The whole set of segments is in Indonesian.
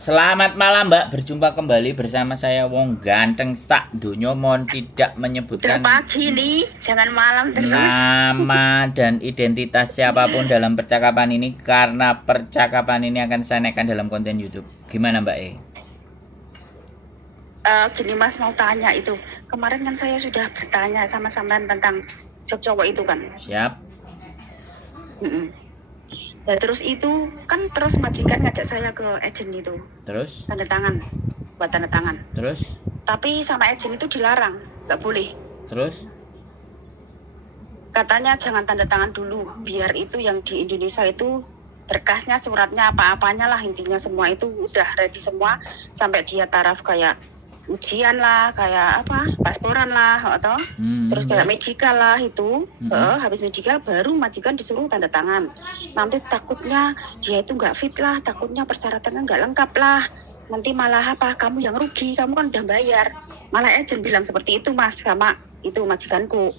Selamat malam Mbak, berjumpa kembali bersama saya Wong Ganteng sak donya mohon tidak Udah menyebutkan pagi nih, jangan malam terus. nama dan identitas siapapun dalam percakapan ini karena percakapan ini akan saya naikkan dalam konten YouTube. Gimana Mbak E? Gini Mas mau tanya itu. Kemarin kan saya sudah bertanya sama sampean tentang job cowok itu kan. Siap? Mm-mm. Nah, terus itu kan terus majikan ngajak saya ke agent itu. Terus? Tanda tangan. Buat tanda tangan. Terus? Tapi sama agent itu dilarang. Nggak boleh. Terus? Katanya jangan tanda tangan dulu. Biar itu yang di Indonesia itu berkasnya, suratnya, apa-apanya lah intinya semua itu udah ready semua. Sampai dia taraf kayak ujian lah, kayak apa, pasporan lah, atau terus kayak medical lah itu. Habis medical baru majikan disuruh tanda tangan. Nanti takutnya dia itu nggak fit lah, takutnya persyaratannya nggak lengkap lah. Nanti malah apa, kamu yang rugi, kamu kan udah bayar. Malah agent bilang seperti itu Mas sama itu majikanku.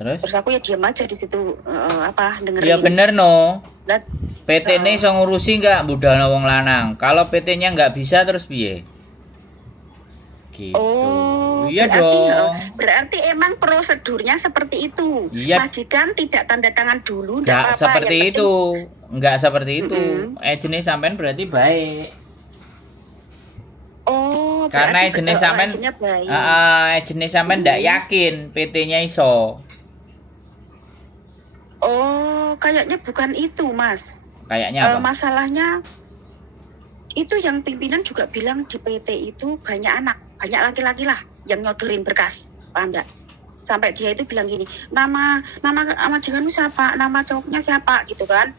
Terus aku ya diam aja di situ apa dengerin. Ya bener no. Lah, PT ini iso ngurusi nggak budal wong lanang. Kalau PT-nya nggak bisa terus piye? Gitu. Oh, Iya berarti, dong. berarti emang prosedurnya seperti itu. Iya. Majikan tidak tanda tangan dulu, Nggak apa-apa. seperti Yang itu. Nggak seperti itu. Jenis sampean berarti baik. Oh, Karena berarti jenis sampean agennya baik. jenis sampean nggak yakin PT-nya iso. Oh, kayaknya bukan itu, Mas. Kayaknya apa? Masalahnya itu yang pimpinan juga bilang di PT itu banyak anak, banyak laki-laki lah yang nyodorin berkas, paham nggak? Sampai dia itu bilang gini, nama majikanmu siapa, nama cowoknya siapa gitu kan?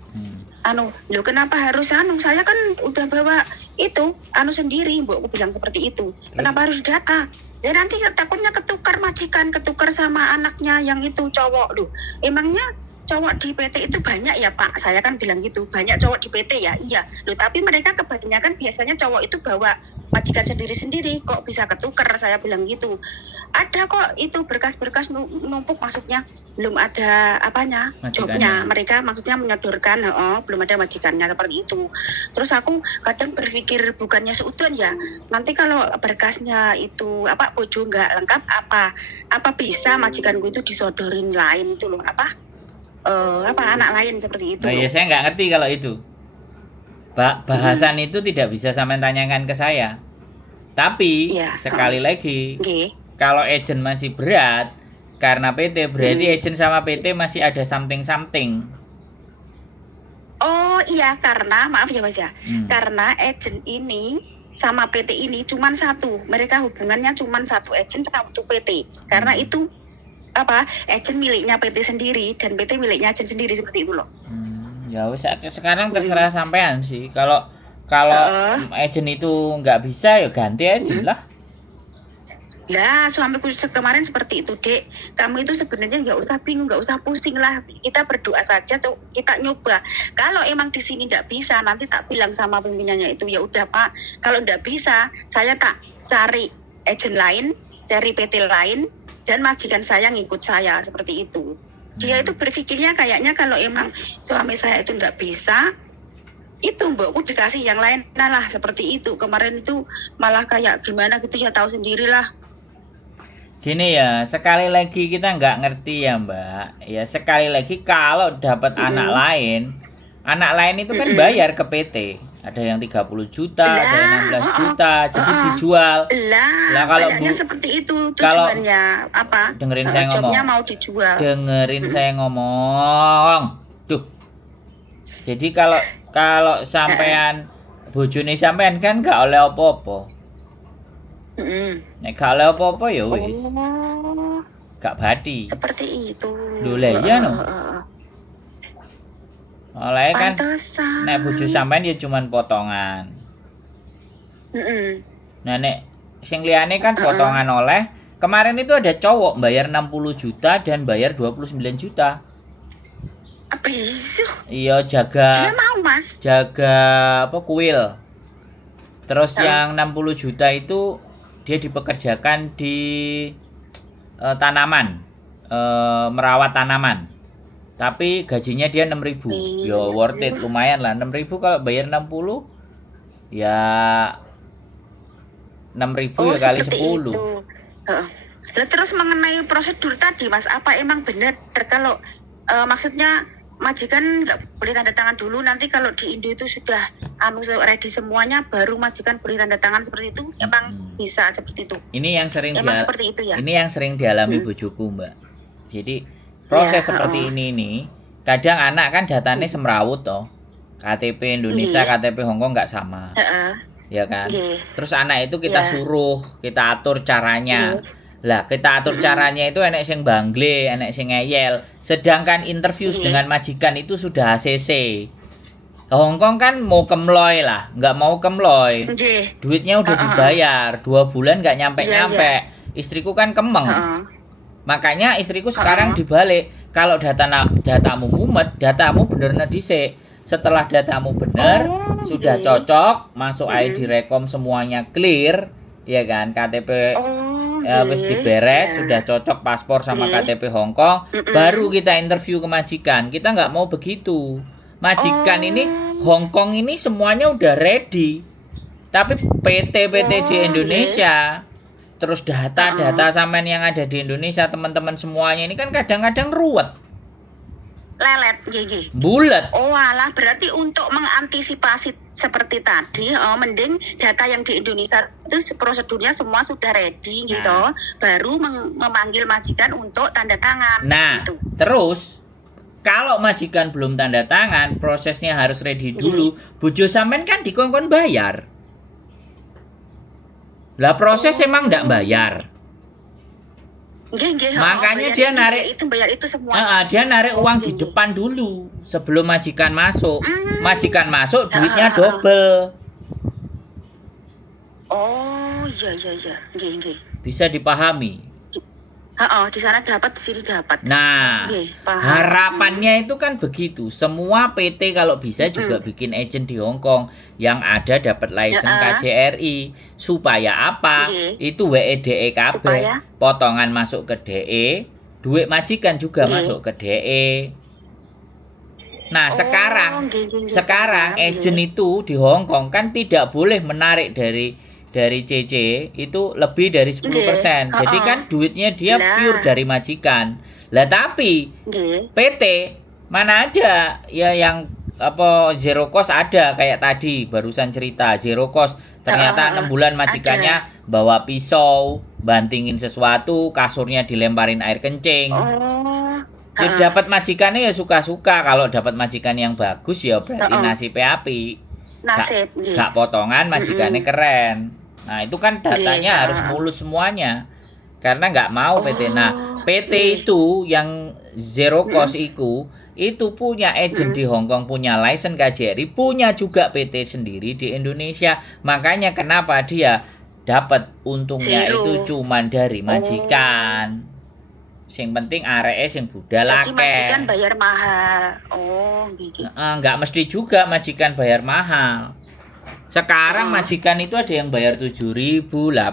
Lo kenapa harus saya kan udah bawa itu sendiri, Bu, aku bilang seperti itu. Kenapa harus data? Ya nanti takutnya ketukar majikan, ketukar sama anaknya yang itu cowok. Loh, emangnya cowok di PT itu banyak ya Pak? Saya kan bilang gitu, banyak cowok di PT ya, iya. Loh, tapi mereka kebanyakan biasanya cowok itu bawa majikan sendiri-sendiri, kok bisa ketukar, saya bilang gitu. Ada kok itu berkas-berkas numpuk, maksudnya belum ada apanya, jobnya. Mereka maksudnya menyodorkan, belum ada majikannya seperti itu. Terus aku kadang berpikir bukannya seudon ya, nanti kalau berkasnya itu apa bojo nggak lengkap, apa bisa majikanku itu disodorin lain itu loh, apa anak lain seperti itu. Nah, ya saya nggak ngerti kalau itu. Bahasan itu tidak bisa sampean tanyakan ke saya. Tapi sekali lagi, kalau agent masih berat karena PT, berarti agent sama PT masih ada something. Oh iya, karena maaf ya Mas ya, karena agent ini sama PT ini cuman satu, mereka hubungannya cuman satu, agent satu PT. Karena itu apa, agent miliknya PT sendiri dan PT miliknya agent sendiri, seperti itu loh. Ya wis sekarang terserah sampean sih. Kalau agent itu nggak bisa ya ganti agent lah. Lah, suamiku kemarin seperti itu, Dek. Kamu itu sebenarnya nggak usah bingung, nggak usah pusing lah. Kita berdoa saja, kita nyoba. Kalau emang di sini nggak bisa, nanti tak bilang sama pimpinannya itu, ya udah Pak. Kalau nggak bisa, saya tak cari agent lain, cari PT lain, dan majikan saya ngikut saya, seperti itu. Dia itu berpikirnya kayaknya kalau emang suami saya itu nggak bisa, itu mbakku dikasih yang lain, nah lah seperti itu. Kemarin itu malah kayak gimana gitu ya, tahu sendirilah. Gini ya, sekali lagi kita nggak ngerti ya Mbak. Ya sekali lagi kalau dapat anak lain itu kan bayar ke PT. Ada yang 30 juta, ada yang 16 juta, jadi dijual. Lah kalau seperti itu tujuannya apa? Dengerin saya ngomong. Jobnya mau dijual. Dengerin saya ngomong. Duh. Jadi kalau sampean bojone sampean kan nggak oleh apa-apa. Nek gak oleh apa-apa ya wis. Gak badi. Seperti itu. Lho lah iya no. Oleh kan nek bojo sampean ya cuman potongan. Nah nek sing liyane kan potongan oleh. Kemarin itu ada cowok bayar 60 juta dan bayar 29 juta. Apa itu? Iya jaga. Dia mau Mas. Jaga apa kuil. Terus yang 60 juta itu dia dipekerjakan di tanaman, merawat tanaman. Tapi gajinya dia 6.000. Ya worth it, lumayan lah. 6.000 kalau bayar 60 ya 6.000 Oh, ya kali seperti 10. itu. Heeh. Lah, terus mengenai prosedur tadi, Mas, apa emang benar kalau maksudnya majikan nggak boleh tanda tangan dulu, nanti kalau di Indo itu sudah ready semuanya, baru majikan boleh tanda tangan seperti itu? Emang bisa seperti itu? Ini yang sering Emang seperti itu ya? Ini yang sering dialami bojoku, Mbak. Jadi proses seperti ini nih, kadang anak kan datanya semrawut toh. KTP Indonesia, KTP Hongkong nggak sama. Ya kan? Terus anak itu kita suruh, kita atur caranya. Lah, kita atur caranya itu enek sing bangle, enek sing ngeyel. Sedangkan interview dengan majikan itu sudah ACC. Hongkong kan mau kemloy lah, nggak mau kemloy. Duitnya udah dibayar, 2 bulan nggak nyampe-nyampe. Istriku kan kemeng. Makanya istriku sekarang dibalik. Kalau datamu mumet, datamu bener dhisik. Setelah datamu bener, sudah cocok, masuk ID Rekom semuanya clear, ya kan? KTP wis diberes, sudah cocok paspor sama KTP Hongkong, baru kita interview ke majikan. Kita nggak mau begitu. Majikan ini Hongkong ini semuanya udah ready. Tapi PT di Indonesia, terus data sampean yang ada di Indonesia, teman-teman semuanya ini kan kadang-kadang ruwet. Lelet, bulat. Oh alah, berarti untuk mengantisipasi seperti tadi, mending data yang di Indonesia itu prosedurnya semua sudah ready gitu, baru memanggil majikan untuk tanda tangan. Nah, gitu. Terus kalau majikan belum tanda tangan, prosesnya harus ready dulu. Bojo sampean kan dikongkon bayar. Lah proses emang ndak bayar. Makanya dia bayar itu semua. Dia narik uang di depan dulu sebelum majikan masuk. Majikan masuk duitnya double. Oh, iya. Bisa dipahami. Di sana dapat, di sini dapat. Nah, harapannya itu kan begitu. Semua PT kalau bisa juga bikin agent di Hongkong yang ada dapat license KJRI. Supaya apa? Itu WEDE KB. Potongan masuk ke DE, duit majikan juga masuk ke DE. Nah, sekarang agent itu di Hongkong kan tidak boleh menarik dari CC itu lebih dari 10%. Jadi kan duitnya dia pure dari majikan. Lah tapi PT mana ada ya yang apa zero cost ada kayak tadi barusan cerita zero cost. Ternyata 6 bulan majikannya bawa pisau, bantingin sesuatu, kasurnya dilemparin air kencing. Ya dapat majikannya ya suka-suka. Kalau dapat majikan yang bagus ya berarti nasibnya api. Gak potongan majikannya keren. Nah itu kan datanya harus mulus semuanya karena nggak mau PT. Nah PT itu yang zero cost itu punya agent di Hongkong, punya license KJRI, punya juga PT sendiri di Indonesia. Makanya kenapa dia dapat untungnya itu cuman dari majikan. Yang penting areke sing budal akeh. Jadi majikan bayar mahal. Oh gitu. Nggak mesti juga majikan bayar mahal. Sekarang majikan itu ada yang bayar 7.000, 8.000,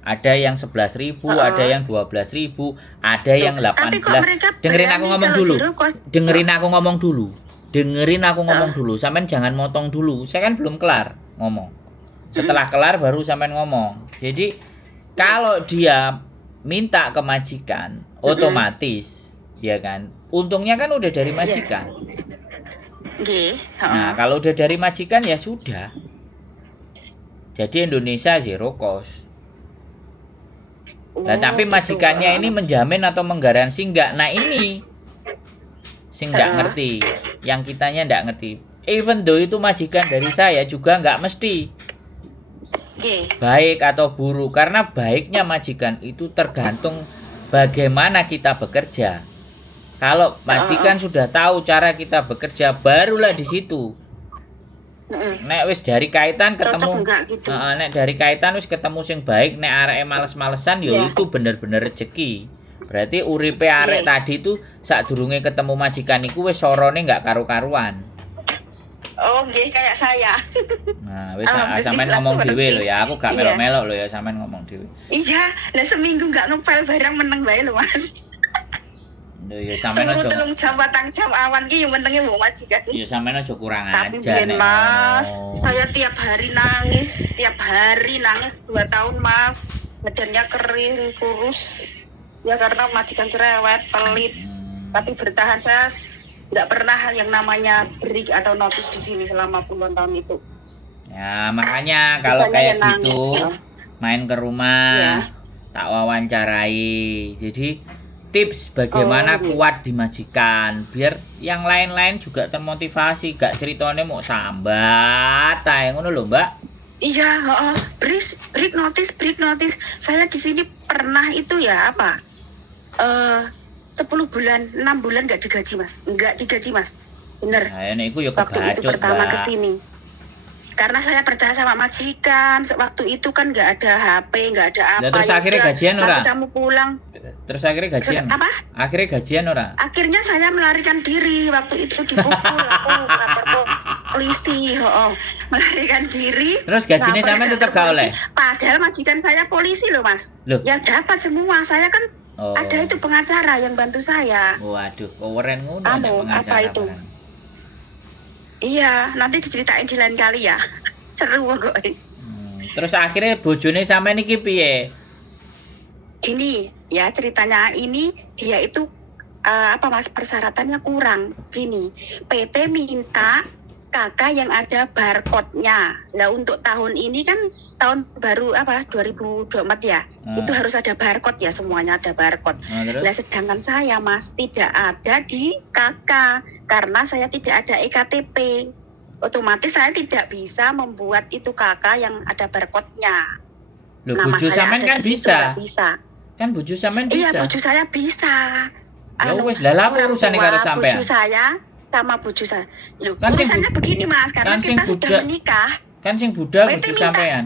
ada yang 11.000, ada yang 12.000, ada yang 18. Dengerin aku ngomong dulu. Sampean jangan motong dulu. Saya kan belum kelar ngomong. Setelah kelar baru sampean ngomong. Jadi kalau dia minta ke majikan, otomatis ya kan. Untungnya kan udah dari majikan. Nah kalau udah dari majikan ya sudah. Jadi Indonesia zero cost. Nah tapi majikannya ini menjamin atau menggaransi enggak. Nah ini sing enggak ngerti. Yang kitanya enggak ngerti. Even though itu majikan dari saya juga enggak mesti baik atau buruk. Karena baiknya majikan itu tergantung bagaimana kita bekerja. Kalau majikan sudah tahu cara kita bekerja, barulah di situ. Nek wis dari kaitan ketemu, nek dari kaitan wis ketemu sing baik, nek areke males-malesan, yo itu bener-bener rezeki. Berarti uripe arek tadi itu sadurunge ketemu majikan iku wis sorone nggak karu-karuan. Oh, nggih kayak saya. Nah, wis sampean ngomong dhewe lho ya, aku gak melok-melok lho ya, sampean ngomong dhewe. Iya, lah seminggu nggak ngepel barang meneng bae lho, Mas. Lho ya sampean aja. Telung jam 4 jam awan ki yo menenge mbok majikan. Ya sampean aja kurang Tapi ajar biyen nek Mas, ngono. saya tiap hari nangis 2 tahun Mas. Badannya kering, kurus. Ya karena majikan cerewet, pelit. Tapi bertahan saya nggak pernah yang namanya break atau notice di sini selama puluhan tahun itu. Ya, makanya kalau Bisanya kayak ya nangis, gitu ya. main ke rumah Ya. tak wawancarai. Jadi tips bagaimana Oh, iya. kuat di majikan biar yang lain-lain juga termotivasi, gak ceritanya mau sambat ae ngono lho, Mbak. Iya, break notice. Saya di sini pernah itu ya apa? 10 bulan, 6 bulan nggak digaji Mas. Nggak digaji Mas. Bener. Nah, ini iku ya Waktu itu kebacut, pertama Mbak. ke sini. Karena saya percaya sama majikan. Waktu itu kan nggak ada HP, nggak ada apa. Lah, terus Ya akhirnya udah, gajian ora? nanti kamu pulang. Terus akhirnya gajian. Apa? Akhirnya gajian ora? Akhirnya saya melarikan diri. Waktu itu dipukul aku kantor polisi. Melarikan diri. Terus gajinya lapor sampean ke tetep kantor gak oleh? polisi. Padahal majikan saya polisi loh Mas. Loh. Ya dapat semua. Saya kan Oh. ada itu pengacara yang bantu saya. Waduh, keren ngono Anu, nek pengacara apa itu? barang. Iya, nanti diceritain di lain kali ya. Seru kok. Terus akhirnya bojone sampean iki piye? Gini ya ceritanya ini dia itu apa Mas persyaratannya kurang. Gini, PT minta kakak yang ada barcode-nya. Lah untuk tahun ini kan tahun baru apa 2024 ya. Itu harus ada barcode ya, semuanya ada barcode. Terus? Lah sedangkan saya Mas tidak ada di KK karena saya tidak ada EKTP. Otomatis saya tidak bisa membuat itu KK yang ada barcode-nya. Loh, Nama bojo saya sampean ada kan di situ, bisa. nggak bisa. Kan bojo sampean bisa. Iya, bojo saya bisa. Ya wis, lah apa orang urusane tua karo sampean? Bojo saya sama bojo saya. Loh, Kan sing urusannya begini Mas, karena kan sing kita sudah budak. menikah. Kan sing budal PT bojo minta. sampean.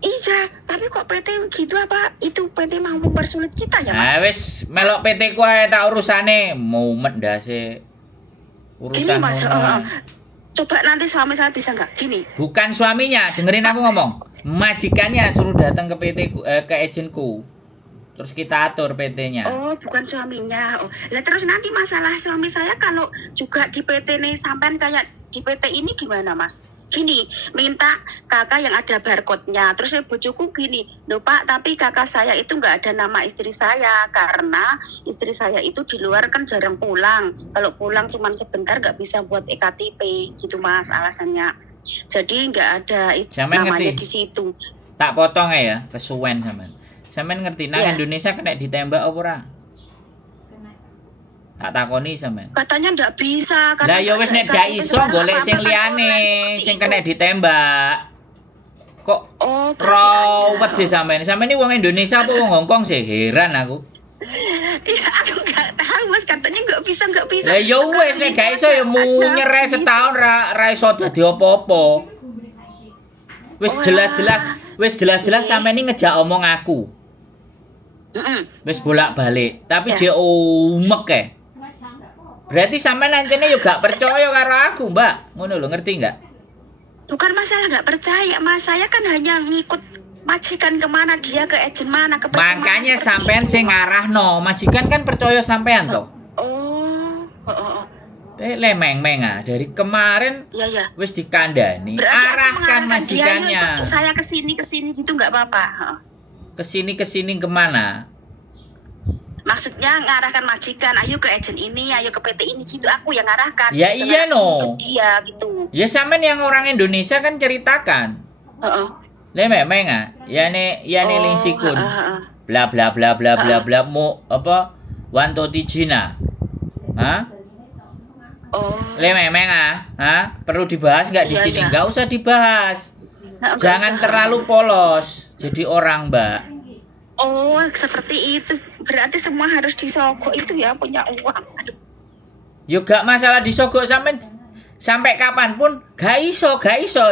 Iya, tapi kok PT gitu apa? Itu PT mau mempersulit kita ya Mas? Nah, wis melok PT ku ae tak urusane, mumet ndase. Gini Urusan Mas, ngono. coba nanti suami saya bisa nggak? Gini, Bukan suaminya, dengerin aku ngomong. Majikannya suruh datang ke PT ku, ke agenku. Terus kita atur PT-nya. oh bukan suaminya. Oh, lah terus nanti masalah suami saya kalau juga di PT nih sampean kayak di PT ini gimana Mas? Gini, minta kakak yang ada barcode-nya. Terus bojoku gini, loh Pak, tapi kakak saya itu nggak ada nama istri saya karena istri saya itu di luar kan jarang pulang. Kalau pulang cuma sebentar nggak bisa buat EKTP gitu Mas alasannya. Jadi nggak ada Sampean namanya ngerti? di situ. Tak potong ae ya, kesuwen sampean. Sampean ngerti nang Iya. Indonesia kena ditembak apa ora? Tak takoni sampean. Katanya nggak bisa. karena Lah ya nggak wis ada nek gak EKTP, iso sekarang golek sing apa-apa kan liyane, online seperti sing itu. kena ditembak. Kok Oh, rawet sih sampean. Sampean ini wong Indonesia apa wong Hongkong sih? Heran aku. Iya, aku nggak tahu Mas. Katanya nggak bisa. Lah ya wis nek gak iso ya munyer ae setahun ra iso dadi apa-apa. Wis Oh, jelas-jelas sampean ini ngejak omong aku. Wis bolak-balik, tapi Ya. dia umek ya. Berarti sampean ancene yo gak percaya karo aku, Mbak. Ngono lho, ngerti enggak? Bukan masalah nggak percaya Mas. Saya kan hanya ngikut majikan kemana dia ke agen mana ke PT mana, Makanya seperti sampean itu, sing Mas. ngarahno, majikan kan percaya sampean toh. Oh. Lemeng-meng ah, dari kemarin Ya. wis dikandani, Berarti aku arahkan mengarahkan dia, majikannya. "Ayo ikut saya ke sini gitu nggak apa-apa." Kesini kemana? Maksudnya ngarahkan majikan, ayo ke agen ini, ayo ke PT ini gitu. Aku yang ngarahkan. Ya Jangan iya, aku no. ikut dia gitu. Ya sampean yang orang Indonesia kan ceritakan. Heeh. Lemeng ah, ya nih ling sikun. Heeh. Bla bla bla bla bla bla mu apa wantoti Cina. Hah? Oh. Lemeng ah, hah? Perlu dibahas nggak di Iya, sini? iya. Nggak usah dibahas. Nggak Jangan usah. terlalu polos jadi orang, Mbak. Oh, seperti itu. Berarti semua harus disogok itu ya, punya uang. Aduh. Yo gak masalah disogok sampai kapanpun gak iso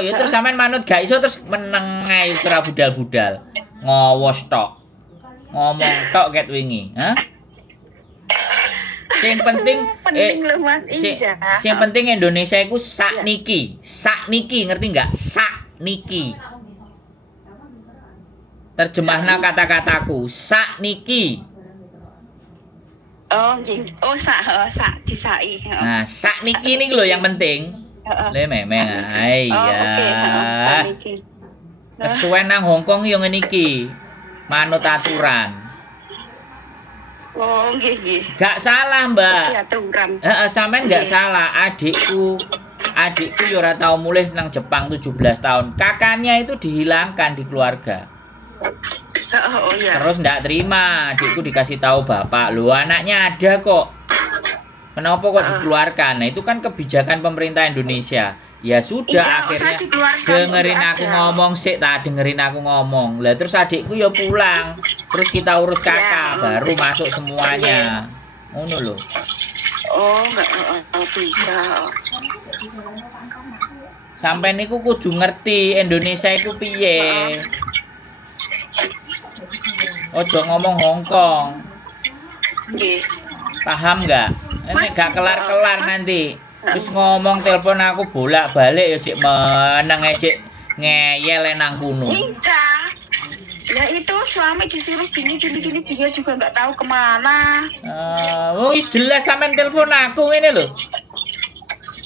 ya terus sampean manut gak iso terus meneng ae ora budal-budal. Ngowos tok. Ngomong tok ket wingi, hah? Sing penting Penting loh Mas. sing, Iya. sing penting Indonesia iku sakniki. Sakniki ngerti enggak? Sakniki. Terjemahna kata-kataku, sakniki. Oh, nggih. Oh, sak disai. Heeh. Nah, sak niki nih lho yang penting. Heeh. Le memeng. Oh, Iya. oke, heeh, sakniki. Kesuwen nang Hongkong yo ngene iki. Manut aturan. Oh, nggih, nggih. Gak salah, Iki Mbak. aturan. Sampean gak Nggih. salah. Adikku yo ora tau mulih nang Jepang 17 tahun. Kakaknya itu dihilangkan di keluarga. Heeh, oh iya. Terus ndak terima, adikku dikasih tahu bapak, "Loh, anaknya ada kok. Kenapa kok dikeluarkan?" Nah, itu kan kebijakan pemerintah Indonesia. Ya sudah, Iya, akhirnya usah dikeluarkan, dengerin udah aku ada. ngomong sih, dengerin aku ngomong. Lah terus adikku ya pulang. Terus kita urus kakak, Iya. baru masuk semuanya. Ngono lho. Oh, enggak bisa. Sampai niku kudu ngerti Indonesia itu piye. Ojo ngomong Hongkong. Nggih. Paham nggak? Ini gak kelar-kelar nanti. Terus ngomong telepon aku bolak-balik ya cik meneng cik ngeyel nang kuno. Iya. Ya itu suami disuruh gini dia juga nggak tahu kemana. Wis jelas sampean telepon aku ini loh.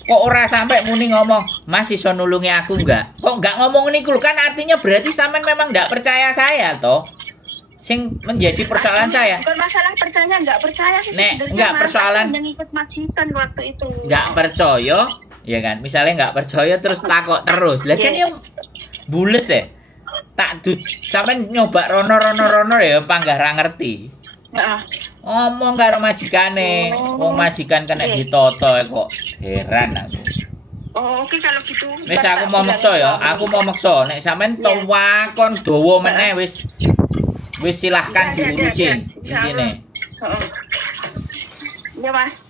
Kok ora sampai muni ngomong, "Mas iso nulungi aku enggak?" Kok enggak ngomong niku kan artinya berarti sampean memang enggak percaya saya toh. Sing menjadi persoalan saya. Bukan masalah percaya nggak percaya sih Nek, sebenarnya. nggak persoalan. Yang ikut majikan waktu itu. Enggak percaya, ya kan? Misalnya enggak percaya terus takok terus. Lah kan yang bules ya. Tak sampean nyoba rono ya panggah ra ngerti. Heeh. Ngomong karo majikane, wong majikan kena ditoto kok. Heran aku. Oh, oke kalau gitu. Wis aku mau meksa ya, Nek sampean towakon dawa meneh wis silahkan diurusin. Ngene. Heeh. Ya, Mas.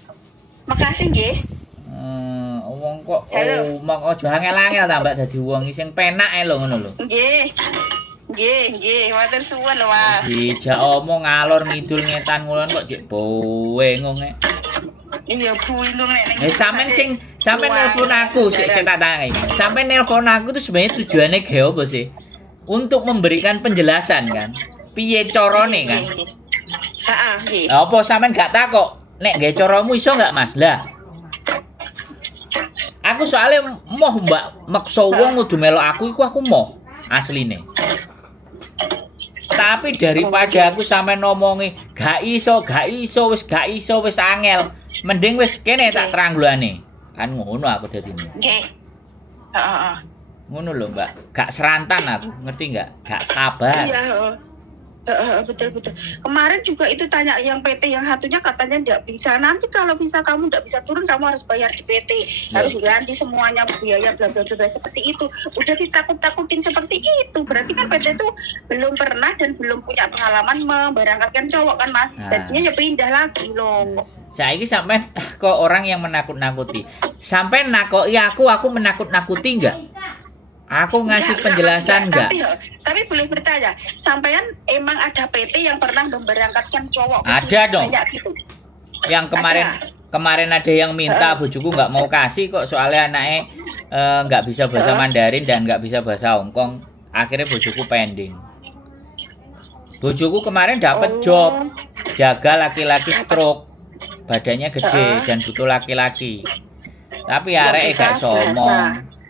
Makasih nggih. Wong kok omong aja angel-angel ta Mbak dadi wong sing penak lho ngono lho. Nggih. Nggih, matur suwun lho, Mas. Dijak omong ngalor ngidul ngetan ngulon kok cek bengong e. Iya, bingung nek Sampean nelpon aku sik tak tangi. Sampean nelpon aku tuh sebenarnya tujuannya ge apa sih? Untuk memberikan penjelasan kan. Piye carane kan? Heeh, nggih. Apa sampean gak takok? Nek gawe caramu iso gak Mas? Lah. Aku soalnya moh Mbak meksa wong kudu melok aku moh asline. Tapi daripada aku sampe ngomongi gak iso wis angel. Mending wis kene tak terangglane. Kan ngono aku dadine. Nggih. Heeh. Ngono lho, Mbak. Gak serantan aku, ngerti gak? Gak sabar. Iya, betul. Kemarin juga itu tanya yang PT yang satunya katanya tidak bisa. Nanti kalau visa kamu tidak bisa turun, kamu harus bayar di PT, harus ganti semuanya biaya bla bla bla seperti itu. Udah ditakut-takutin seperti itu. Berarti kan PT itu belum pernah dan belum punya pengalaman memberangkatkan cowok kan Mas. Jadinya ya pindah lagi loh. Saiki sampean kok orang yang menakut-nakuti. Sampean nakoki aku menakut-nakuti enggak? Aku ngasih penjelasan enggak? Tapi boleh bertanya, sampean emang ada PT yang pernah memberangkatkan cowok? Ada dong. Gitu? Yang kemarin ada yang minta bojoku nggak mau kasih kok soalnya anaknya nggak bisa bahasa Mandarin dan nggak bisa bahasa Hongkong. Akhirnya bojoku pending. Bojoku kemarin dapat job jaga laki-laki stroke, badannya gede dan butuh laki-laki. Tapi arek gak iso omong.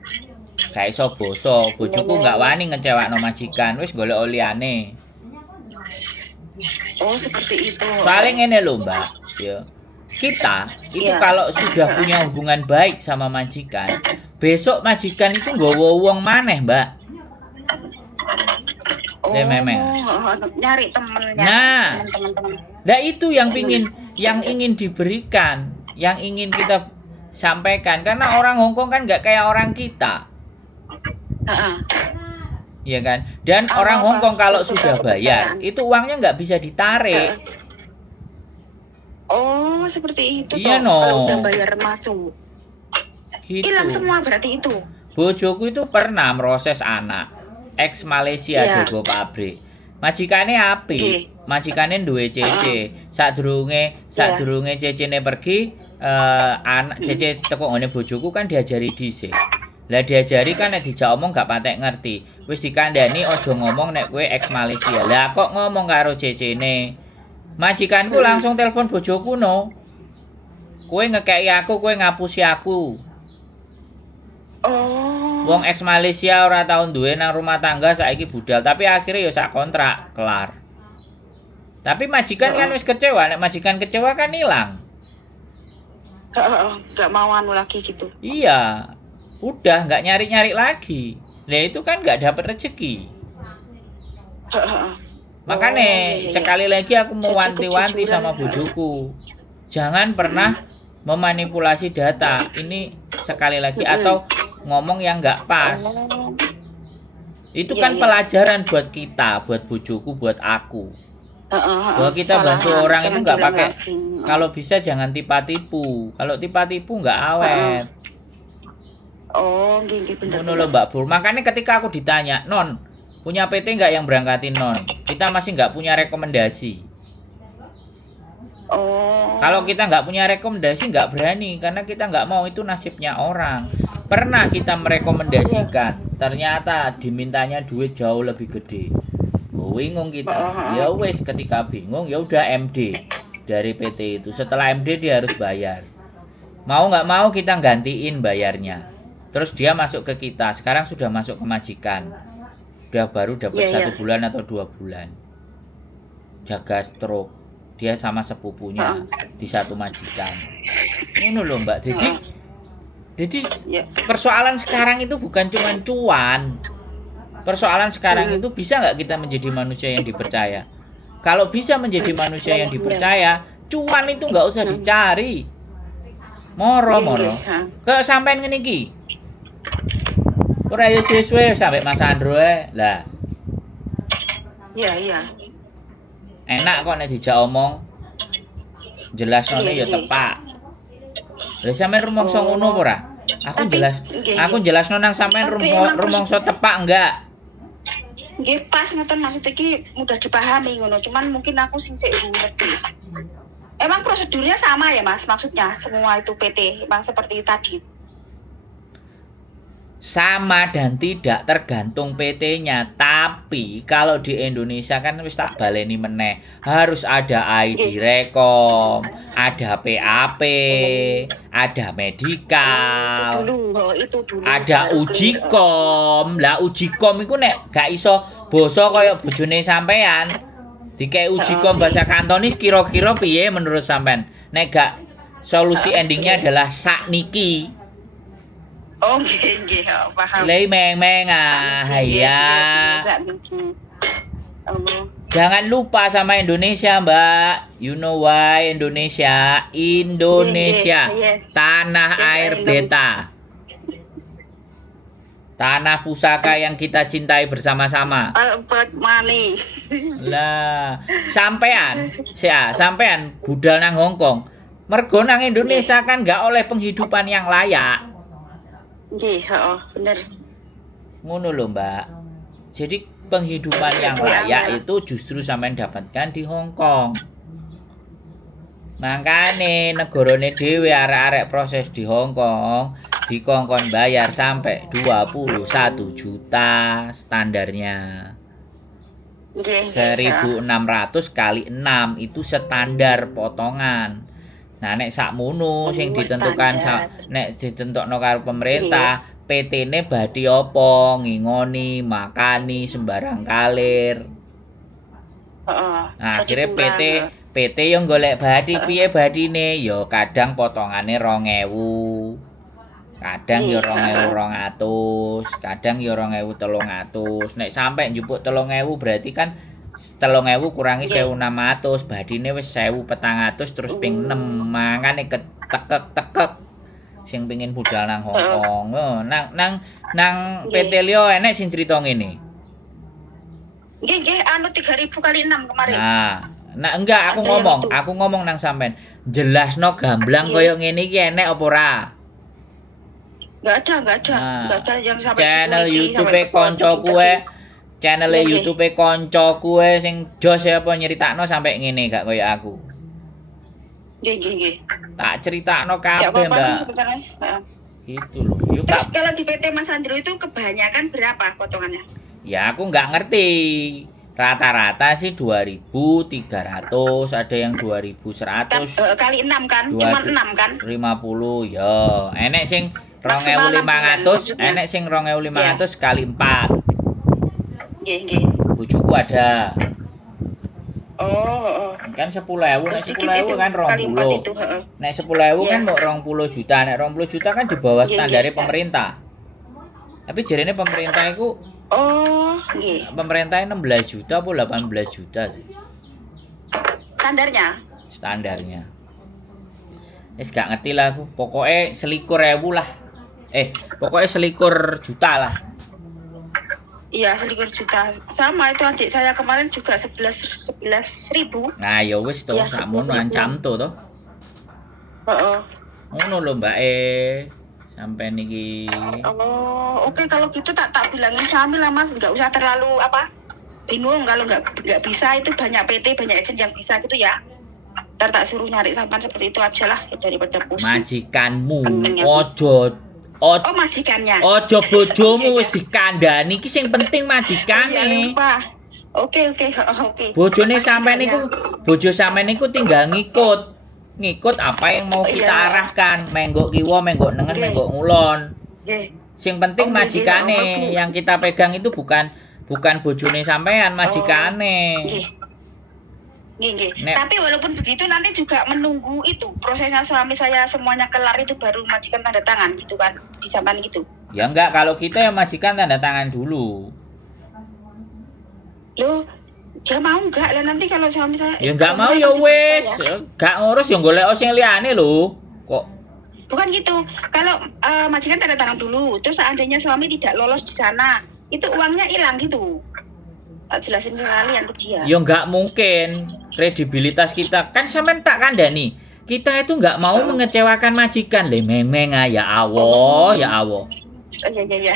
Gak iso boso, bojoku nggak wani ngecewakno majikan, wis golek liyane. Oh, seperti itu. Soalnya ngene lho, Mbak. Ya. Kita itu kalau sudah punya hubungan baik sama majikan, besok majikan itu nggawa wong maneh, Mbak. Nyari temennya. Nah, teman-teman. Nah itu yang ingin diberikan, yang ingin kita sampaikan karena orang Hongkong kan nggak kayak orang kita. Iya kan? Dan orang Hongkong kalau sudah bayar, itu uangnya nggak bisa ditarik. Oh, seperti itu. Iya, kalau udah bayar masuk. Gitu. Hilang semua berarti itu. Bojoku itu pernah meroses anak ex Malaysia jago pabrik. Majikane apik. Majikane duwe cece. Sadurunge cecene pergi, anak cece teko ngene bojoku kan diajari dhisik. Lah diajari kan nek dijak omong gak patek ngerti. Wis dikandani aja ngomong nek kowe ex Malaysia. Lah kok ngomong karo cecene Majikanku langsung telepon bojoku no. Kowe ngekeki aku, kowe ngapusi aku. Oh. Wong ex Malaysia ora tau duwe nang rumah tangga saiki budal, tapi akhirnya ya sak kontrak kelar. Tapi majikan kan wis kecewa, nek majikan kecewa kan hilang. Nggak mau anu lagi gitu. Iya. Udah nggak nyari-nyari lagi. Nah itu kan nggak dapat rezeki. Makanya iya. sekali lagi aku mau Jadi wanti-wanti kejujuran. sama bojoku. Jangan pernah memanipulasi data. Ini sekali lagi atau ngomong yang nggak pas. Oh. Itu Iya, kan iya. pelajaran buat kita, buat bojoku, buat aku. Bahwa kita bantu orang itu nggak pakai. Kalau bisa jangan tipa-tipu. Kalau tipa-tipu nggak awet. Oh, gini bener. Ngono lho Mbak Bur. Makanya ketika aku ditanya, "Non, punya PT nggak yang berangkatin Non?" Kita masih nggak punya rekomendasi. Oh. Kalau kita nggak punya rekomendasi nggak berani karena kita nggak mau itu nasibnya orang. Pernah kita merekomendasikan, ternyata dimintanya duit jauh lebih gede. Oh, bingung kita. Ya wes ketika bingung ya udah MD dari PT itu. Setelah MD dia harus bayar. Mau nggak mau kita gantiin bayarnya. Terus dia masuk ke kita. Sekarang sudah masuk ke majikan. Udah baru dapat 1 bulan atau 2 bulan. Jaga stroke. Dia sama sepupunya di satu majikan. Ngono lho Mbak. Jadi persoalan sekarang itu bukan cuma cuan. Persoalan sekarang itu bisa nggak kita menjadi manusia yang dipercaya? Kalau bisa menjadi manusia yang dipercaya, cuan itu nggak usah dicari. Moro. Ke sampean ngene iki. Ora yo suwe sampai Mas Andro lah. Iya. Enak kok nek dijak omong. Jelasane ya tepak. Lah sampean rumangsa ngono apa ora? Aku jelasno nang sampean rumangsa tepak enggak? Nggih pas ngeten maksud iki mudah dipahami ngono, cuman mungkin aku sing sik ngerti. Emang prosedurnya sama ya Mas, maksudnya semua itu PT emang seperti tadi. Sama dan tidak tergantung PT-nya. Tapi kalau di Indonesia kan wis tak baleni meneh. Harus ada ID Rekom, ada PAP, ada medikal, itu dulu. ada uji kom. Lah uji kom iku nek gak iso basa kaya bojone sampean. Dikek uji kom bahasa Kantonis kira-kira piye menurut sampean? Nek gak solusi endingnya adalah sakniki. Oh, nggih, paham. Lei meng ya. Jangan lupa sama Indonesia, Mbak. You know why Indonesia? Tanah air beta. Tanah pusaka yang kita cintai bersama-sama. Albert Money. Lah, sampean budal nang Hongkong. Mergo nang Indonesia kan nggak oleh penghidupan yang layak. Nggih, bener. Ngono lho, Mbak. Jadi penghidupan yang layak itu justru sampean dapatkan di Hong Kong. Makane negarane dhewe arek-arek proses di Hong Kong dikongkon bayar sampai 21 juta standarnya. 1.600 kali 6 itu standar potongan. Nah nek sakmono sing ditentukan nek ditentokno karo pemerintah, PT-ne badhe apa ngingoni, makani sembarang kalir. Nah, akhirnya PT yang golek badi piye badine ya kadang potongane 2.000. Kadang ya 2.200, kadang ya 2.300. Nek sampai njupuk 3.000 berarti kan 3.000 kurangi 1.600, badine wis 1.400 terus ping 6. Mangane ketekek-tekek sing pengin budal nang Hongkong. Nang PT Lio enek sing crita ngene. Nggih, anu 3.000 kali 6 kemarin. Nah enggak aku ngomong nang sampean. Jelasno gamblang koyo ngene iki enek apa ora? Enggak ada yang sampai channel YouTube konco kuwe. Channel YouTube konco kuwe sing jos apa nyeritakno sampai ngene gak koyo aku. Nggih. Tak critakno kabeh, Mbak. Gitu loh. Yuk, terus kalau di PT Mas Andro itu kebanyakan berapa potongannya? Ya aku nggak ngerti. Rata-rata sih 2.300, ada yang 2.100, Kali 6 kan? Dua- Cuma 6 kan? 50 ya. Enek sing Maksimal 2.500, 6 bulan maksudnya. enek sing 2.500 kali 4. Nggih, nggih. Bojoku ada. Oh. Kan 10.000, nek Dikit 10.000 itu, kan kali 4 20. itu, heeh. Nek 10.000 kan Iya. mau 20 juta, nek 20 juta kan di bawah Iya, standar iya. pemerintah. Tapi jarene pemerintah itu Oh, nggih. pemerintah 16 juta atau 18 juta sih Standarnya. standarnya. Gak ngerti lah aku. Pokoknya 21.000 lah. Pokoknya 21 juta lah. Iya, 11 juta. Sama itu adik saya kemarin juga 11.000. Nah, ya wis to, Ya, sakmono 11.000. ancam to. Heeh. Ngono lho, Mbak sampai niki. Oh, oke kalau gitu tak bilangin suami lah Mas, nggak usah terlalu bingung kalau nggak bisa, itu banyak PT, banyak agent yang bisa gitu ya. Ntar tak suruh nyari sampan seperti itu aja lah daripada pusing. Majikanmu Pentingnya. ojo Oh, majikannya. ojo bojomu Iya, wis dikandani, iki sing penting Iya, majikane. lupa. Oke. Bojone Majikannya. sampean niku, bojo sampean niku tinggal ngikut apa yang mau kita Iya. arahkan, menggok kiwa, menggok nengen, Oke. menggok ngulon. Nggih. Sing penting Oke, majikane, oke. yang kita pegang itu bukan bojone sampean, majikane. Nggih. Nek- Tapi walaupun begitu nanti juga menunggu itu prosesnya suami saya semuanya kelar itu baru majikan tanda tangan gitu kan, di sampan gitu. Ya enggak, kalau kita yang majikan tanda tangan dulu. Loh, dia mau nggak lah nanti kalau suami saya? Ya enggak suami mau saya ya nanti wes, bisa ya. gak ngurus ya golek sing liyane lho. Kok Bukan gitu. Kalau majikan tanda tangan dulu, terus seandainya suami tidak lolos di sana, itu uangnya hilang gitu. Tak jelasin sekalian ke dia. ya enggak mungkin. Kredibilitas kita kan sampean tak kandani. Kita itu enggak mau mengecewakan majikan. Le memeng ya Allah, ya Allah. Oh iya.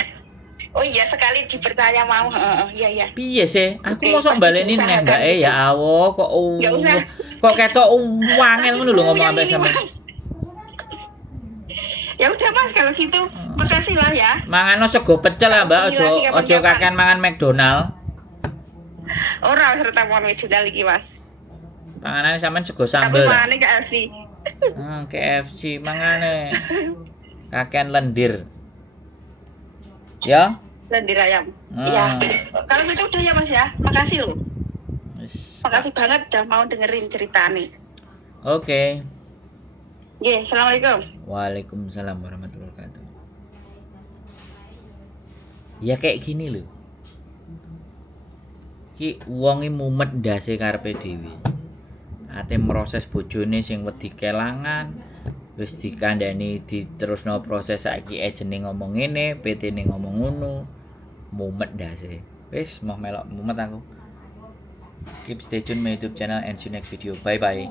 Oh iya, sekali dipercaya mau. Iya. Piye sih? Aku Oke, mosok pasti baleni neh diusahakan Mbak gitu. ya Allah kok Nggak usah. kok ketok wangel ngono lho ngomong Yang ambek ini, sampean. Mas. Ya udah Mas kalau gitu. Makasih lah ya. Mangano sego pecel lah Mbak, Iya, iya, ojo kapan-kapan. kakean mangan McDonald. Ora serta mau jurnal iki Mas. Panganane sampean sego Tapi sambel. mangane KFC. KFC mangane. Kakean lendir. Ya? Lendir ayam. Ah. Iya. Kalau gitu udah ya Mas ya. Makasih loh. Wis. Makasih banget udah mau dengerin cerita nih. Oke. Nggih, Assalamualaikum. Waalaikumsalam warahmatullahi wabarakatuh. Ya kayak gini loh. Ki wonge mumet ndase karepe dhewe. Ate proses bojone sing wedi kelangan, wis dikandani diterusno proses saiki ejene ngomong ngene, PT-ne ngomong ngono. Mumet ndase. Wis mau melok mumet aku. Keep stay tune my YouTube channel and see you next video. Bye bye.